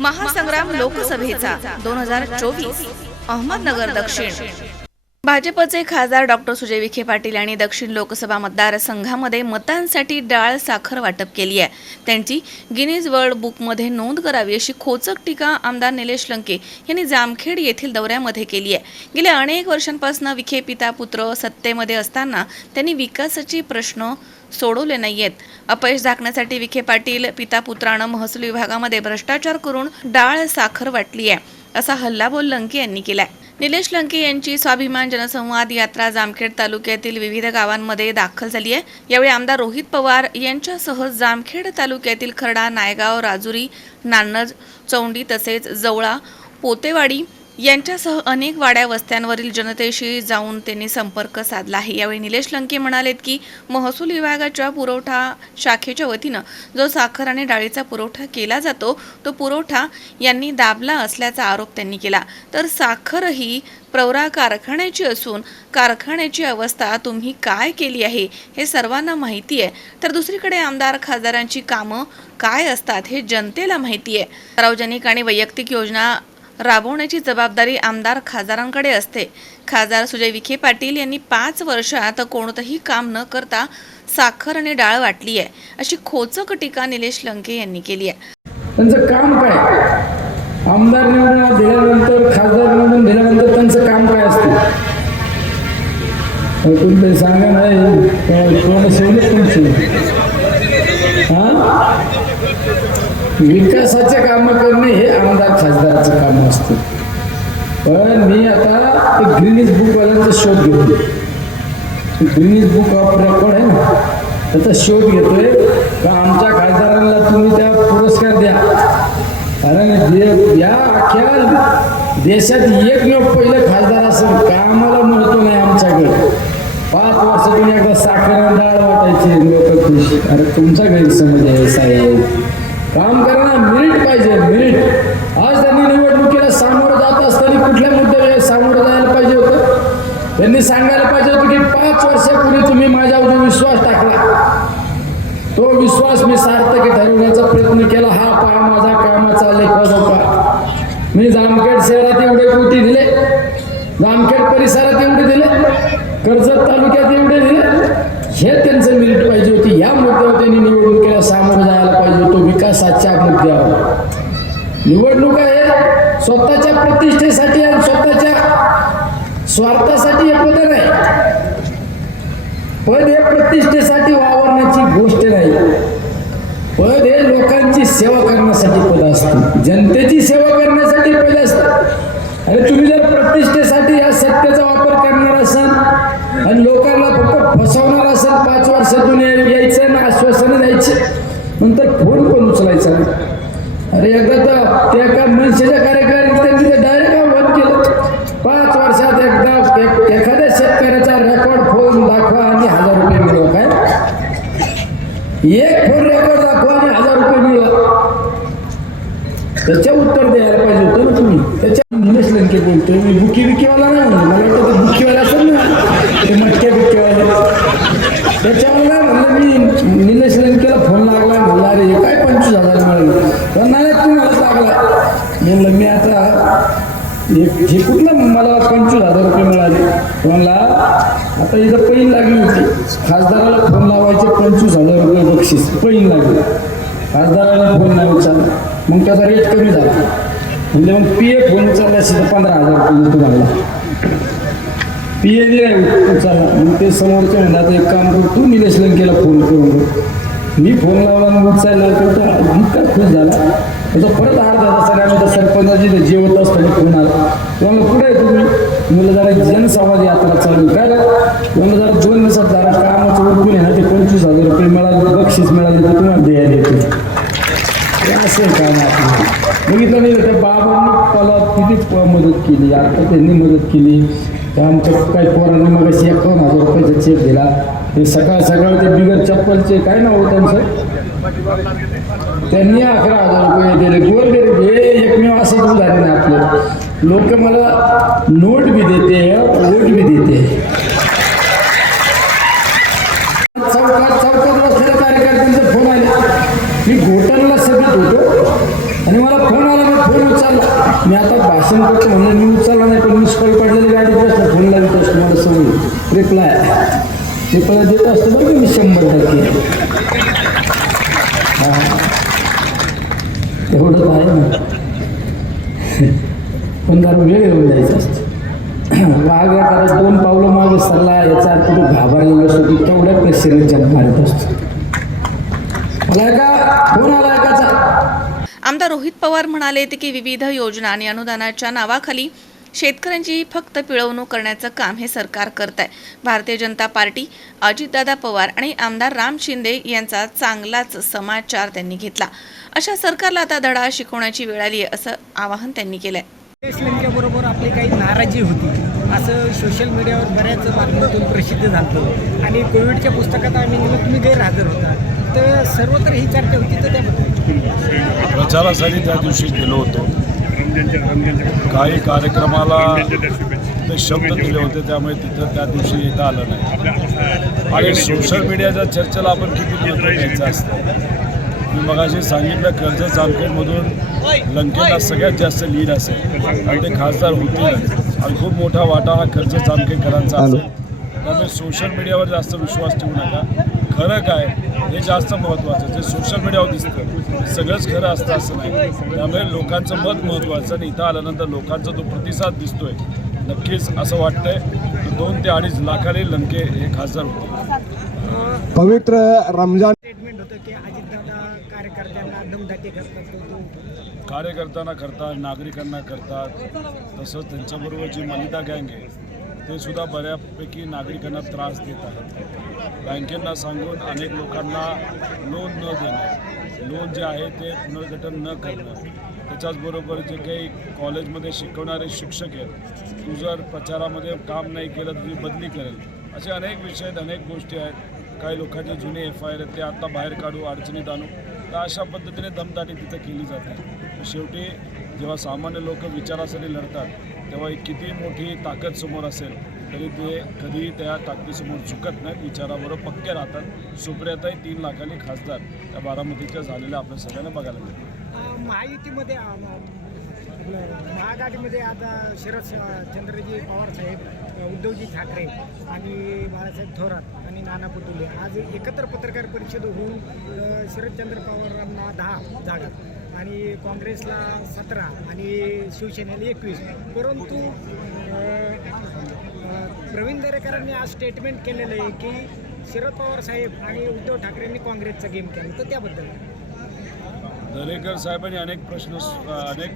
महासंग्राम लोकसभेचा दोन हजार चोवीस अहमदनगर दक्षिण. भाजपचे खासदार डॉक्टर सुजय विखे पाटील यांनी दक्षिण लोकसभा मतदारसंघामध्ये मतांसाठी डाळ साखर वाटप केली आहे. त्यांची गिनीज वर्ल्ड बुकमध्ये नोंद करावी अशी खोचक टीका आमदार निलेश लंके यांनी जामखेड येथील दौऱ्यामध्ये केली आहे. गेल्या अनेक वर्षांपासून विखे पिता पुत्र सत्तेमध्ये असताना त्यांनी विकासाचे प्रश्न सोडवले नाहीयेत. अपयश झाकण्यासाठी विखे पाटील पिता पुत्रानं महसूल विभागामध्ये भ्रष्टाचार करून डाळ साखर वाटली आहे असा हल्लाबोल लंके यांनी केलाय. निलेश लंके यांची स्वाभिमान जनसंवाद यात्रा जामखेड तालुक्यातील विविध गावांमध्ये दाखल झाली आहे. यावेळी आमदार रोहित पवार यांच्यासह जामखेड तालुक्यातील खर्डा नायगाव राजुरी नान्नज चौंडी तसेच जवळा पोतेवाडी यांच्यासह अनेक वाड्या वस्त्यांवरील जनतेशी जाऊन त्यांनी संपर्क साधला आहे. यावेळी निलेश लंके म्हणालेत की महसूल विभागाच्या पुरवठा शाखेच्या वतीनं जो साखर आणि डाळीचा पुरवठा केला जातो तो पुरवठा यांनी दाबला असल्याचा आरोप त्यांनी केला. तर साखर ही प्रवरा कारखान्याची असून कारखान्याची अवस्था तुम्ही काय केली आहे हे सर्वांना माहिती आहे. तर दुसरीकडे आमदार खासदारांची कामं काय असतात हे जनतेला माहिती आहे. सार्वजनिक आणि वैयक्तिक योजना राबवण्याची जबाबदारी आमदार खासदारांकडे असते. खासदार सुजय विखे पाटील यांनी पाच वर्षात कोणतंही काम न करता साखर आणि डाळ वाटली आहे अशी खोचक टीका निलेश लंके यांनी केली आहे. त्यांचं काम काय? आमदार निवडून दिल्यानंतर खासदार निवडून दिल्यानंतर त्यांचं काम काय असतं? अहो, कोणतरी सांगा नाही कोण शेवले तुमची हा? विकासाचे काम करणे हे आमदार खासदाराचं काम असतं. पण मी आता ते ग्रीनिज बुकवाल्यांचा शोध घेतो ग्रीनिज बुक ऑफ रेकॉर्ड आहे ना त्याचा शोध घेतोय. का आमच्या खासदारांना तुम्ही त्या पुरस्कार द्या. कारण या अख्या देशात एकमेव पहिलं खासदार असं कामाला मिळतो नाही आमच्याकडे. पाच वर्षातून एकदा साखर डाळ वाटायची लोक खुश. अरे तुमचा गैरसमज आहे साहेब. काम करा मिनिट पाहिजे मिनिट. आज त्यांनी निवडणुकीला सामोरं जात असताना कुठल्या मुद्द्याला सामोरं जायला पाहिजे होतं? त्यांनी सांगायला पाहिजे होतं की पाच वर्षापूर्वी तुम्ही माझ्यावर विश्वास टाकला. तो विश्वास मी सार्थकी ठरवण्याचा प्रयत्न केला. हा स्वार्थासाठी त्याच्या उत्तर द्यायला पाहिजे होतं ना तुम्ही. त्याच्या निलेश लंके बोलतोय. मी बुकी बिकीवाला नाही मला वाटतं बुकीवाला असेल ना. ते मटक्या बिक्कीवाले त्याच्यावर म्हणलं मी. निलेश लंकेला फोन लागला. म्हणला अरे काय पंचवीस हजार मिळाले? पण नाही तुम्हाला लागला. म्हणलं मी आता हे हे कुठलं? मला पंचवीस हजार रुपये मिळाले. फोनला आता इथं पैन लागली होती. खासदाराला फोन लावायचे पंचवीस हजार रुपये बक्षीस. पैन लागली. खासदाराला फोन नाही मग त्याचा रेट कमी झाला. म्हणजे मग पी ए फोन उचलला असेल तर पंधरा हजार रुपये देतो लागला पी ए दिले उचलला. मग ते समोरचे म्हणलं आता एक काम करतो तू निलेश लंकेला फोन करून. मी फोन लावला मग उचलला तर इतका खुश झाला. त्याचा परत अर्धा तासाने सरपंचाची ते जेवत असताना फोन आला. तुम्हाला कुठे आहे तुम्ही? मुलं जरा जनसंवाद यात्रा चालू काय म्हणलं जरा दोन दिवसात जरा कामाचं उरकून आहे ना ते पंचवीस हजार रुपये मिळाले बक्षीस मिळाले तर तुम्हाला द्यायला येते असेल असं नाही? काम आपलं बघितलं नाही त्या बाबांनी मला किती प- मदत केली? आता त्यांनी मदत केली. त्या आमच्या काही पोरांनी मग एकावन्न हजार रुपयाचा चेक दिला. ते सकाळ सकाळ ते बिगर चप्पलचे काय नाव होतं त्यांचं? त्यांनी अकरा हजार रुपये दिले. गोल गरीब हे एकमेव असं उदाहरण आहे आपलं लोक मला नोट बी देते वोट बी देते चौकात चौकात बसलेल्या कार्यकर्त्यांचे फोन आले मी घोटाळला सभेत होतो आणि मला फोन मला मी फोन उचलला मी आता करतो म्हणून मी उचलला नाही पण मिस कॉल पडलेली गाडी प्रश्न फोन लावित असतो मला सवय रिप्लाय रिप्लाय देत असतो बरं मी शंभर टक्के. हा. एवढंच आहे ना. पण जरा वेळ येऊन जायचं असतं. वाघ एखादा दोन पावलं मागे सरला याचा अर्थ तो घाबरलेला असतो की तेवढ्या प्रेशरने जन्म मारत असतो. मला का? फोन आला आमदार रोहित पवार म्हणाले की विविध योजना आणि अनुदानाच्या नावाखाली शेतकऱ्यांची फक्त पिळवणूक करण्याचं काम हे सरकार करत आहे भारतीय जनता पार्टी अजितदादा पवार आणि आमदार राम शिंदे यांचा चांगलाच समाचार त्यांनी घेतला. अशा सरकारला आता धडा शिकवण्याची वेळ आली आहे असं आवाहन त्यांनी केलंय. बरोबर आपली काही नाराजी होती. असं सोशल मीडियावर बऱ्याच बातम्यातून प्रसिद्ध झालं आणि कोविडच्या पुस्तकात आम्ही गेलो तुम्ही गैरहजर होता. तर सर्वत्र ही चर्चा होती तर त्याबद्दल. प्रचारासाठी त्या दिवशी गेलो होतो. काही कार्यक्रमाला ते शब्द दिले होते त्यामुळे तिथं त्या दिवशी येता आलं नाही. आणि सोशल मीडियाच्या चर्चेला आपण किती महत्त्व द्यायचं असतं? मी मगाशी सांगितलं कर्जत जामखेडमधून लंकेला सगळ्यात जास्त लीड असेल. आणि ते खासदार होतील. आणि खूप मोठा वाटा हा कर्जत जामखेडकरांचा असेल. त्यामुळे सोशल मीडियावर जास्त विश्वास ठेवू नका. खरं काय हे जास्त महत्त्वाचं जे सोशल मीडियावर दिसतं ते सगळंच खरं असतं असं नाही. त्यामुळे लोकांचं मत महत्त्वाचं आणि इथं आल्यानंतर लोकांचा जो प्रतिसाद दिसतोय नक्कीच असं वाटतंय. की दोन ते अडीच लाखाने लंके हे खासदार होते पवित्र रमजान कार्यकर्त्यांना करतात. तो- तो नागरिकांना करतात. तसंच त्यांच्याबरोबर जी मलिदा गँग आहे ते सुद्धा बऱ्यापैकी नागरिकांना त्रास देत आहेत. बँकेंना सांगून अनेक लोकांना लोन न देणं लोन जे आहे ते पुनर्गठन न करणं त्याच्याचबरोबर जे काही कॉलेजमध्ये शिकवणारे शिक्षक आहेत तू जर प्रचारामध्ये काम नाही केलं तर तुझी बदली करेल असे अनेक विषय आहेत अनेक गोष्टी आहेत. काही लोकांचे जुने एफ आय आर आहेत ते आत्ता बाहेर काढू अडचणीत आणू. तर अशा पद्धतीने दमदाटी तिथं केली जाते. शेवटी जेव्हा सामान्य लोक विचारासाठी लढतात तेव्हा एक किती मोठी ताकद समोर असेल तरी ते कधीही त्या ताकदीसमोर झुकत नाहीत. विचाराबरोबर पक्के राहतात. सुप्रियाताई तीन लाखांनी खासदार त्या बारामतीच्या झालेल्या आपल्या सगळ्यांना बघायला मिळतात महायुतीमध्ये महागाडीमध्ये महाआघाडीमध्ये आता शरद चंद्रजी पवार साहेब उद्धवजी ठाकरे आणि बाळासाहेब थोरात आणि नाना पटोले आज एकत्र पत्रकार परिषद होऊन शरदचंद्र पवारांना दहा जागा. आणि काँग्रेसला सतरा आणि शिवसेनेला एकवीस. परंतु प्रवीण दरेकरांनी आज स्टेटमेंट केलेलं आहे की शरद पवार साहेब आणि उद्धव ठाकरेंनी काँग्रेसचा गेम केला. तर त्याबद्दल? दरेकर साहेबांनी अनेक प्रश्न अनेक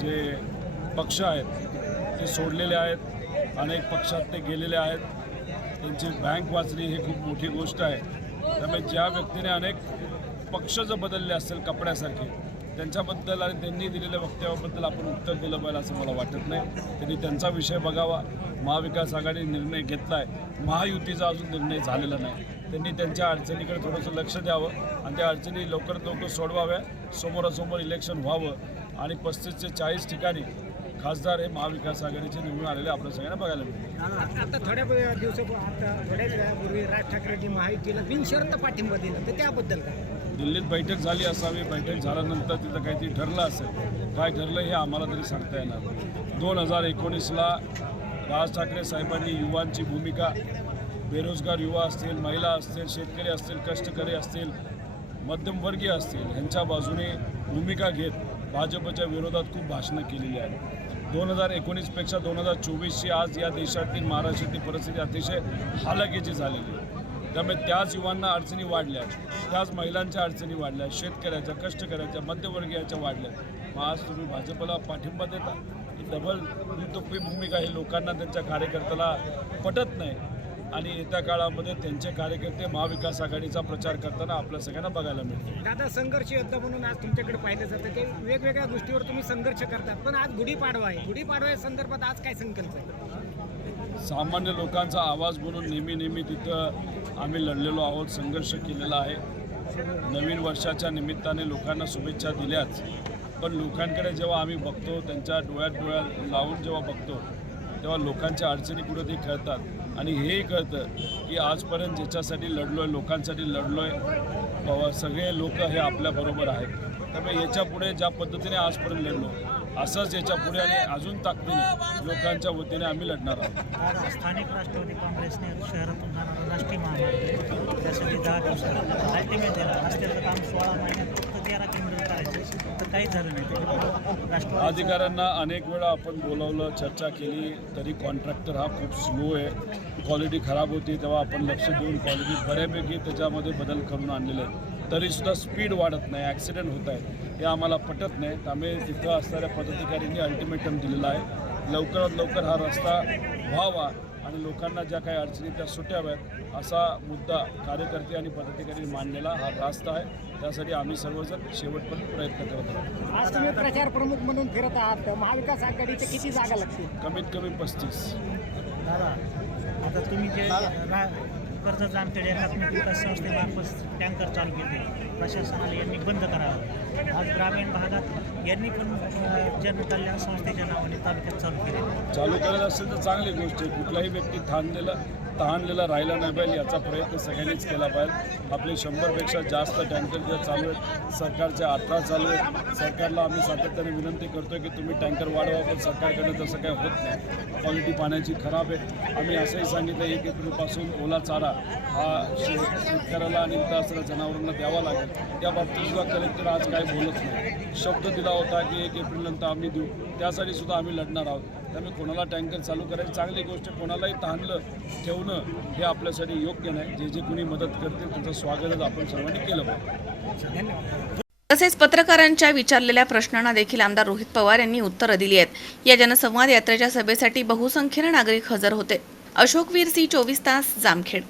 जे पक्ष आहेत ते सोडलेले आहेत. अनेक पक्षात ते गेलेले आहेत. त्यांची बँक वाचली ही खूप मोठी गोष्ट आहे. त्यामुळे ज्या व्यक्तीने अनेक पक्ष जर बदलले असतील कपड्यासारखे त्यांच्याबद्दल आणि त्यांनी दिलेल्या वक्तव्याबद्दल आपण उत्तर दिलं पाहिजे असं मला वाटत नाही. त्यांनी त्यांचा विषय बघावा. महाविकास आघाडी निर्णय घेतला आहे महायुतीचा अजून निर्णय झालेला नाही. त्यांनी त्यांच्या अडचणीकडे थोडंसं लक्ष द्यावं आणि त्या अडचणी लवकरात लवकर सोडवाव्या. समोरासमोर इलेक्शन व्हावं. आणि पस्तीस ते चाळीस ठिकाणी खासदार हे महाविकास आघाडीचे निवडून आलेले आपल्या सगळ्यांना बघायला मिळते आता थोड्या दिवसापूर्वी आता वेळापूर्वी राज ठाकरेंनी महायुतीला बिनशर्त पाठिंबा दिला. तर त्याबद्दल काय? दिल्लीत बैठक झाली असावी बैठक झाल्यानंतर तिथं काहीतरी ठरलं असेल. काय ठरलं हे आम्हाला तरी सांगता येणार दोन हजार एकोणीसला राज ठाकरे साहेबांनी युवांची भूमिका बेरोजगार युवा असतील महिला असतील शेतकरी असतील कष्टकरी असतील मध्यमवर्गीय असतील ह्यांच्या बाजूने भूमिका घेत भाजपच्या विरोधात खूप भाषणं केलेली आहेत. दोन हजार एकोणीसपेक्षा दोन हजार चोवीसची आज या देशातील महाराष्ट्रातील परिस्थिती अतिशय हालाकीची झालेली आहे. त्यामुळे त्याच युवांना अडचणी वाढल्या त्याच महिलांच्या अडचणी वाढल्या शेतकऱ्याच्या कष्टकऱ्याच्या मध्यवर्गीयाच्या वाढल्या मग आज तुम्ही भाजपला पाठिंबा देता? ही डबल दुतोपी भूमिका ही लोकांना त्यांच्या कार्यकर्त्याला पटत नाही. आणि येत्या काळामध्ये त्यांचे कार्यकर्ते महाविकास आघाडीचा प्रचार करताना आपल्या सगळ्यांना बघायला मिळतो दादा संघर्ष योद्धा म्हणून आज तुमच्याकडे पाहिलं जातं की वेगवेगळ्या गोष्टीवर तुम्ही संघर्ष करतात. पण आज गुढीपाडवा आहे. गुढीपाडवा या संदर्भात आज काय संकल्प आहे? सामान्य लोकांचा आवाज म्हणून नेहमी नेहमी तिथं आम्ही लढलेलो आहोत संघर्ष केलेला आहे. नवीन वर्षाच्या निमित्ताने लोकांना शुभेच्छा दिल्याच. पण लोकांकडे जेव्हा आम्ही बघतो त्यांच्या डोळ्यात डोळ्यात लावून जेव्हा बघतो तेव्हा लोकांच्या अडचणी कुठेतरी कळतात. आणि हेही कळतं की आजपर्यंत ज्याच्यासाठी लढलो आहे लोकांसाठी लढलो आहे सगळे लोक हे आपल्याबरोबर आहेत. त्यामुळे याच्यापुढे ज्या पद्धतीने आजपर्यंत लढलो असंच याच्यापुढे आणि अजून ताकदीने लोकांच्या वतीने आम्ही लढणार आहोत. स्थानिक राष्ट्रवादी काँग्रेसने शहरातून जाणारा राष्ट्रीय महामार्ग त्यासाठी दहा दिवसात अल्टिमेट दिला रस्त्याचं काम सोळा महिन्यात फक्त तेरा किलोमीटर करायचं तर काहीच झालं नाही. राष्ट्रवादी अधिकाऱ्यांना अनेक वेळा आपण बोलावलं चर्चा केली तरी कॉन्ट्रॅक्टर हा खूप स्लो आहे. क्वालिटी खराब होती तेव्हा आपण लक्ष देऊन क्वालिटी बऱ्यापैकी त्याच्यामध्ये बदल करून आणलेले आहेत. तरीसुद्धा स्पीड वाढत नाही ॲक्सिडेंट होत आहेत. हे आम्हाला पटत नाही. त्यामुळे तिथं असणाऱ्या पदाधिकाऱ्यांनी अल्टिमेटम दिलेला आहे. लवकरात लवकर हा रस्ता व्हावा आणि लोकांना ज्या काही अडचणी त्या सुटाव्यात असा मुद्दा कार्यकर्ते आणि पदाधिकारी मांडलेला हा रास्ता आहे. त्यासाठी आम्ही सर्वजण शेवटपर्यंत प्रयत्न करत आहोत. आज तुम्ही प्रचार प्रमुख म्हणून फिरत आहात. महाविकास आघाडीच्या किती जागा लागतील? कमीत कमी पस्तीस. दादा आता तुम्ही जे कर्ज जामखेड एकात्मिक विकास संस्थेमार्फत टँकर चालू केले. प्रशासनाला यांनी बंद करावं. आज ग्रामीण भागात यांनी पण जनकल्याण संस्थेच्या नावाने तालुक्यात चालू केले. चालू करायला असेल तर चांगली गोष्ट आहे. कुठलाही व्यक्ती थांबलेला तहानलेला राहिला नाही पाहिजे याचा प्रयत्न सगळ्यांनीच केला पाहिजे. आपले शंभरपेक्षा जास्त टँकर जे चालू आहेत सरकारच्या अठरा चालू आहेत. सरकारला आम्ही सातत्याने विनंती करतो की तुम्ही टँकर वाढवा पण सरकारकडे तसं काही होत नाही. क्वालिटी पाण्याची खराब आहे. आम्ही असंही सांगितलं एक एप्रिलपासून ओला चारा हा शे शेतकऱ्याला आणि इतर असणाऱ्या जनावरांना द्यावा लागेल. त्या बाबतीत सुद्धा कलेक्टर आज काय बोलत नाही. शब्द दिला होता की एक एप्रिलनंतर आम्ही देऊ. त्यासाठी सुद्धा आम्ही लढणार आहोत. त्यामुळे कोणाला टँकर चालू करायची चांगली गोष्ट कोणालाही तहानलं ठेवू ठेवणं हे आपल्यासाठी योग्य नाही. जे जे कुणी मदत करतील त्यांचं स्वागतच आपण सर्वांनी केलं पाहिजे. तसेच पत्रकारांच्या विचारलेल्या प्रश्नांना देखील आमदार रोहित पवार यांनी उत्तरं दिली आहेत. या जनसंवाद यात्रेच्या सभेसाठी बहुसंख्येनं नागरिक हजर होते. अशोकवीर सी चोवीस तास जामखेड.